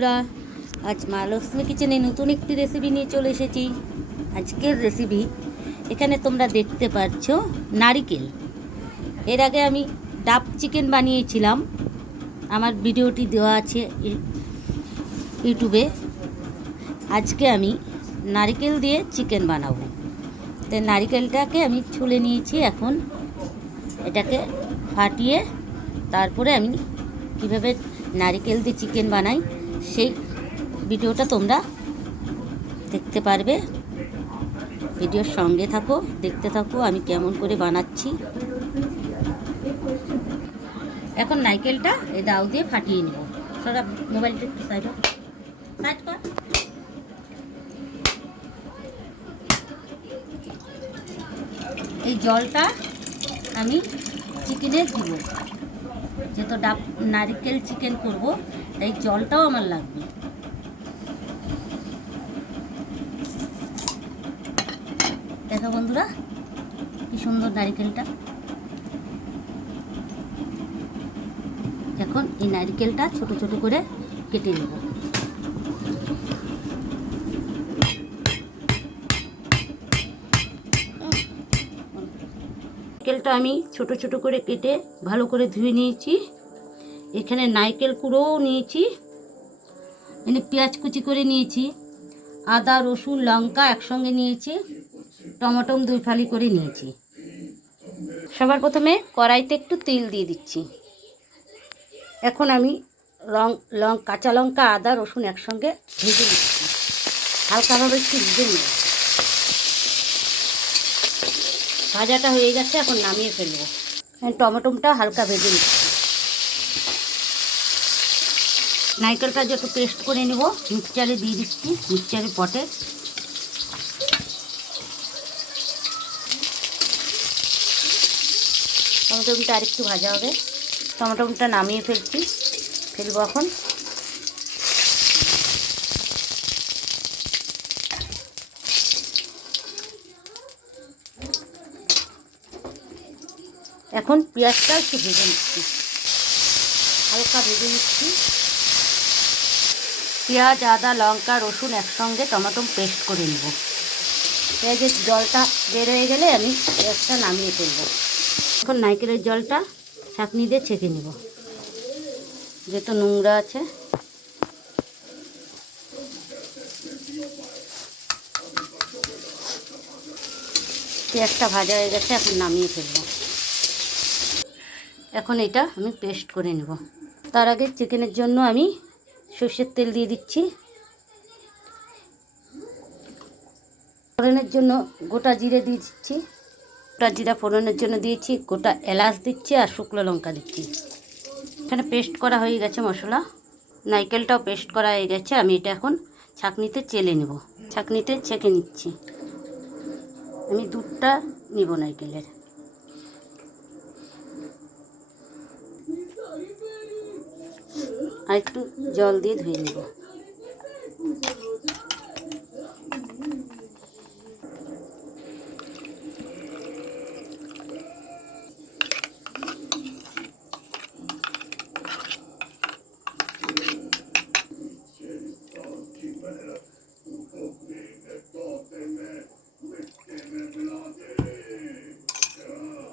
বন্ধুরা, আজ মা লক্ষ্মী কিচেনে নতুন একটি রেসিপি নিয়ে চলে এসেছি। আজকের রেসিপি এখানে তোমরা দেখতে পাচ্ছ নারিকেল। এর আগে আমি ডাব চিকেন বানিয়েছিলাম, আমার ভিডিওটি দেওয়া আছে ইউটিউবে। আজকে আমি নারিকেল দিয়ে চিকেন বানাবো। তো নারিকেলটাকে আমি ছুলে নিয়েছি, এখন এটাকে ফাটিয়ে তারপরে আমি কীভাবে নারিকেল দিয়ে চিকেন বানাই সেই ভিডিওটা তোমরা দেখতে পারবে। ভিডিওর সঙ্গে থাকো, দেখতে থাকো আমি কেমন করে বানাচ্ছি। এখন নারকেলটা এই দাও দিয়ে ফাটিয়ে নেব। সরা মোবাইলটা একটু সাইড কর। এই জলটা আমি চিকেনে দিব, যেহেতু নারিকেল চিকেন করব তাই জলটাও আমার লাগবে। দেখো বন্ধুরা কি সুন্দর নারিকেলটা। এখন এই নারিকেলটা ছোট ছোট করে কেটে নেব। নারকেলটা আমি ছোট ছোট করে কেটে ভালো করে ধুয়ে নিয়েছি। এখানে নারকেল কুড়োও নিয়েছি, এখানে পেঁয়াজ কুচি করে নিয়েছি, আদা রসুন লঙ্কা একসঙ্গে নিয়েছি, টমেটো 2 ফালি করে নিয়েছি। সবার প্রথমে কড়াইতে একটু তেল দিয়ে দিচ্ছি। এখন আমি কাঁচা লঙ্কা আদা রসুন একসঙ্গে ভেজে নিচ্ছি, হালকাভাবে একটু ভেজে নিই। ভাজাটা হয়ে গেছে, এখন নামিয়ে ফেলবো। টমেটোটা হালকা ভেজে নিচ্ছি। নারকেলটা যত পেস্ট করে নেব মিক্সচারে দিয়ে দিচ্ছি, মিক্সচারের পটে। টমেটোটা আরেকটু ভাজা হবে। টমেটোটা নামিয়ে ফেলবো এখন। এখন পেঁয়াজটা একটু ভেজে নিচ্ছি, হালকা ভেজে নিচ্ছি। পেঁয়াজ আদা লঙ্কা রসুন একসঙ্গে টমেটো পেস্ট করে নেব। পেঁয়াজের জলটা বের হয়ে গেলে আমি পেঁয়াজটা নামিয়ে ফেলবো। এখন নারকেলের জলটা ছাঁকনি দিয়ে ছেঁকে নেব, যেহেতু নোংরা আছে। পেঁয়াজটা ভাজা হয়ে গেছে, এখন নামিয়ে ফেলবো। এখন এটা আমি পেস্ট করে নেব। তার আগে চিকেনের জন্য আমি সর্ষের তেল দিয়ে দিচ্ছি। ফোড়নের জন্য গোটা জিরে দিয়ে দিচ্ছি, গোটা জিরা ফোড়নের জন্য দিয়েছি, গোটা এলাচ দিচ্ছি আর শুকনো লঙ্কা দিচ্ছি। এখানে পেস্ট করা হয়ে গেছে মশলা, নারকেলটাও পেস্ট করা হয়ে গেছে। আমি এটা এখন ছাঁকনিতে চেলে নেব, ছাঁকনিতে ছেঁকে নিচ্ছি। আমি দুধটা নিব নারকেলের। আর একটু জল দিয়ে ধুয়ে নেব।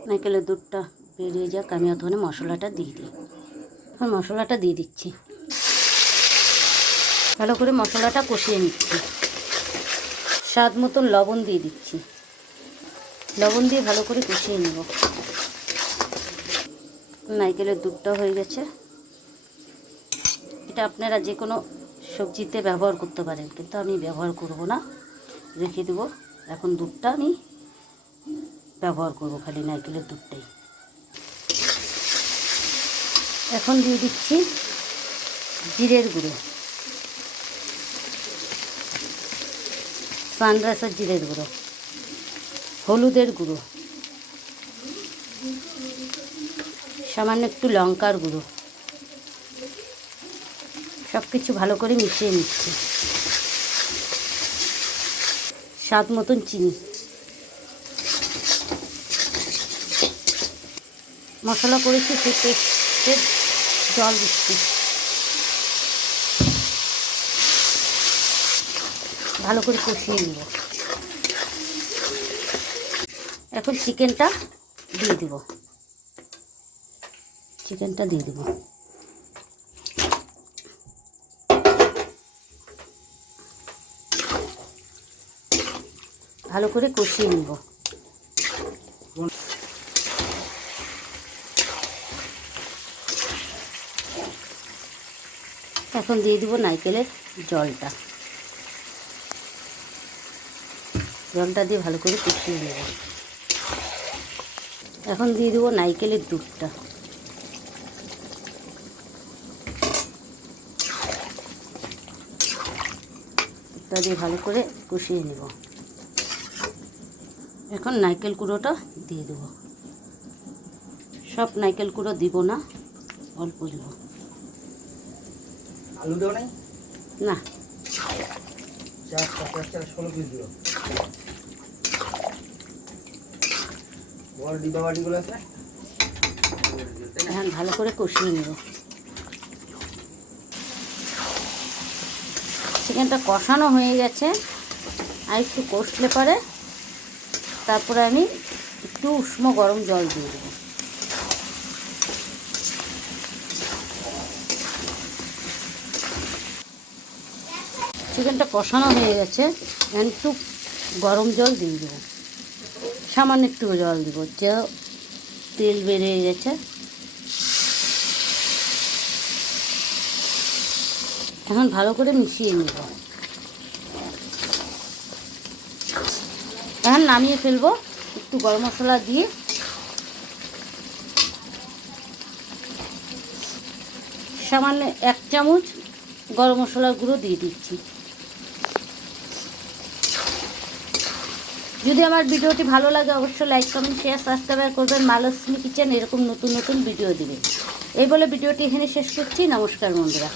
নারকেলের দুধটা বেরিয়ে যাক, আমি ওখানে মশলাটা দিয়ে দিই। এখন মশলাটা দিয়ে দিচ্ছি, ভালো করে মশলাটা কষিয়ে নিচ্ছি। স্বাদ মতন লবণ দিয়ে দিচ্ছি, লবণ দিয়ে ভালো করে কষিয়ে নেব। নারকেলের দুধটা হয়ে গেছে। এটা আপনারা যে কোনো সবজিতে ব্যবহার করতে পারেন, কিন্তু আমি ব্যবহার করব না, রেখে দেবো। এখন দুধটা আমি ব্যবহার করব, খালি নারকেলের দুধটাই। এখন দিয়ে দিচ্ছি জিরের গুঁড়ো, সানরাইসের জিরের গুঁড়ো, হলুদের গুঁড়ো, সামান্য একটু লঙ্কার গুঁড়ো। সব কিছু ভালো করে মিশিয়ে নিচ্ছি। স্বাদ মতন চিনি, মশলা করেছি সেই পেস্টের জল দিচ্ছি। ভালো করে কষিয়ে নেব। এখন চিকেনটা দিয়ে দেব। চিকেনটা দিয়ে দেব। ভালো করে কষিয়ে নেব। এখন দিয়ে দেব নারকেলের জলটা। জলটা দিয়ে ভালো করে কষিয়ে নেব। এখন দিয়ে দেব নারকেলের দুধটা। দুধটা দিয়ে ভালো করে কষিয়ে নেব। এখন নারকেল কুড়োটা দিয়ে দেব। সব নারকেল কুড়ো দিব না, অল্প দেব। আলু দেবো নাই না, 16 পিস দিও। বড় ডিবা বাটিগুলো আছে, এখন ভালো করে কষিয়ে নেব। চিকেনটা কষানো হয়ে গেছে, আর একটু কষলে পরে তারপরে আমি একটু উষ্ণ গরম জল দিয়ে দেবো। চিকেনটা কষানো হয়ে গেছে, এখন একটু গরম জল দিয়ে দেবো। সামান্য একটু জল দেবো, যা তেল বেরিয়ে গেছে। এখন ভালো করে মিশিয়ে নেব। এখন নামিয়ে ফেলবো। একটু গরম মশলা দিয়ে সামান্য 1 চামচ গরম মশলার গুঁড়ো দিয়ে দিচ্ছি। যদি আমার ভিডিওটি ভালো লাগে অবশ্যই লাইক কমেন্ট শেয়ার সাবস্ক্রাইব করবেন। মা লক্ষ্মী কিচেন এরকম নতুন নতুন ভিডিও দিবেন। এই বলে ভিডিওটি এখানে শেষ করছি। নমস্কার বন্ধুরা।